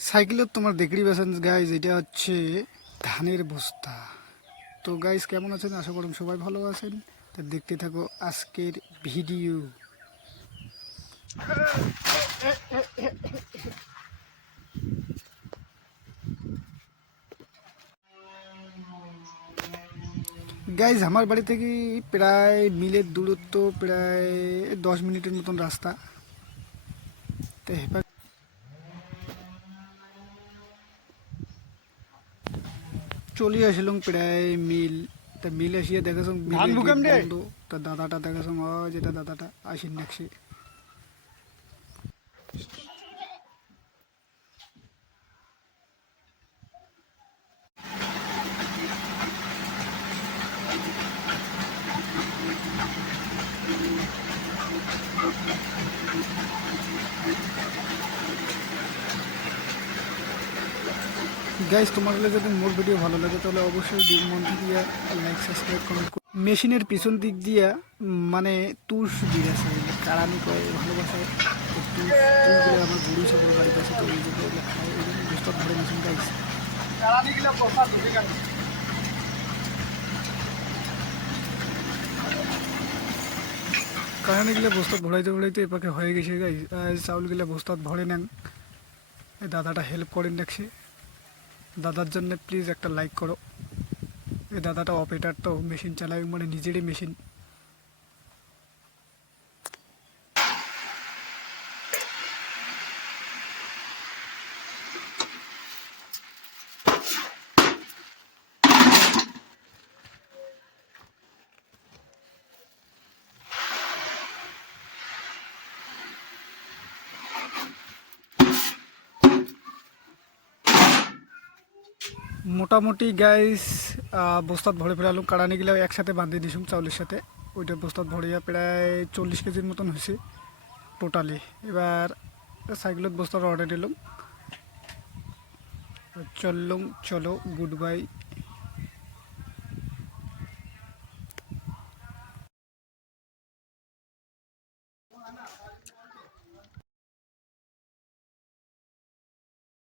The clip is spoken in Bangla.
সাইকেলত তোমার দেখরি বেছেন গাইজ, এটা হচ্ছে ধানের বস্তা। তো গাইজ কেমন আছেন? আশা করি সবাই ভালো আছেন। তো দেখতে থাকো আজকের ভিডিও। গাইজ আমার বাড়ি থেকে প্রায় মিলের দূরত্ব প্রায় 10 মিনিটের মতন রাস্তা। তো হেপার চলে আসলাম প্রায় মিল। তা মিল আসিয়া দেখাছ মিলের গেট বন্ধ। তা দাদাটা দেখাছ, যেটা দাদাটা আসেন নাকছে। গাইজ তোমার যদি মোর ভিডিও ভালো লাগে তাহলে অবশ্যই মন থেকে লাইক সাবস্ক্রাইব কমেন্ট করো। মেশিনের পিছন দিক দিয়া মানে তুষ দিয়ে আছে, কারানি করে ভালোবাসায়। তো তুষগুলো আমার গরু সকল বাড়িতে আছে, তো এই জন্য এগুলো খায়, এই জন্য বস্তা ধরে মেশিন গাইছে। কারানিগুলো বস্তা ভরাইতে ভরাইতে এপাকে হয়ে গেছে গাইজ। চাউলগুলো বস্তা ভরে নেন, এই দাদাটা হেল্প করেন দেখছি। দাদার জন্য প্লিজ একটা লাইক করো। এই দাদাটা অপারেটার, তো মেশিন চালায় মানে নিজেরই মেশিন। মোটামুটি গাইস বস্তাত ভরে ফেলালুম, কাড়ানিগুলো একসাথে বাঁধি দিছুম চাউলের সাথে। ওইটা বস্তাত ভরিয়া প্রায় 40 কেজির মতন হয়েছে টোটালি। এবার সাইকেলত বস্তার অর্ডার দিলাম, চললুম। চলো গুড বাই।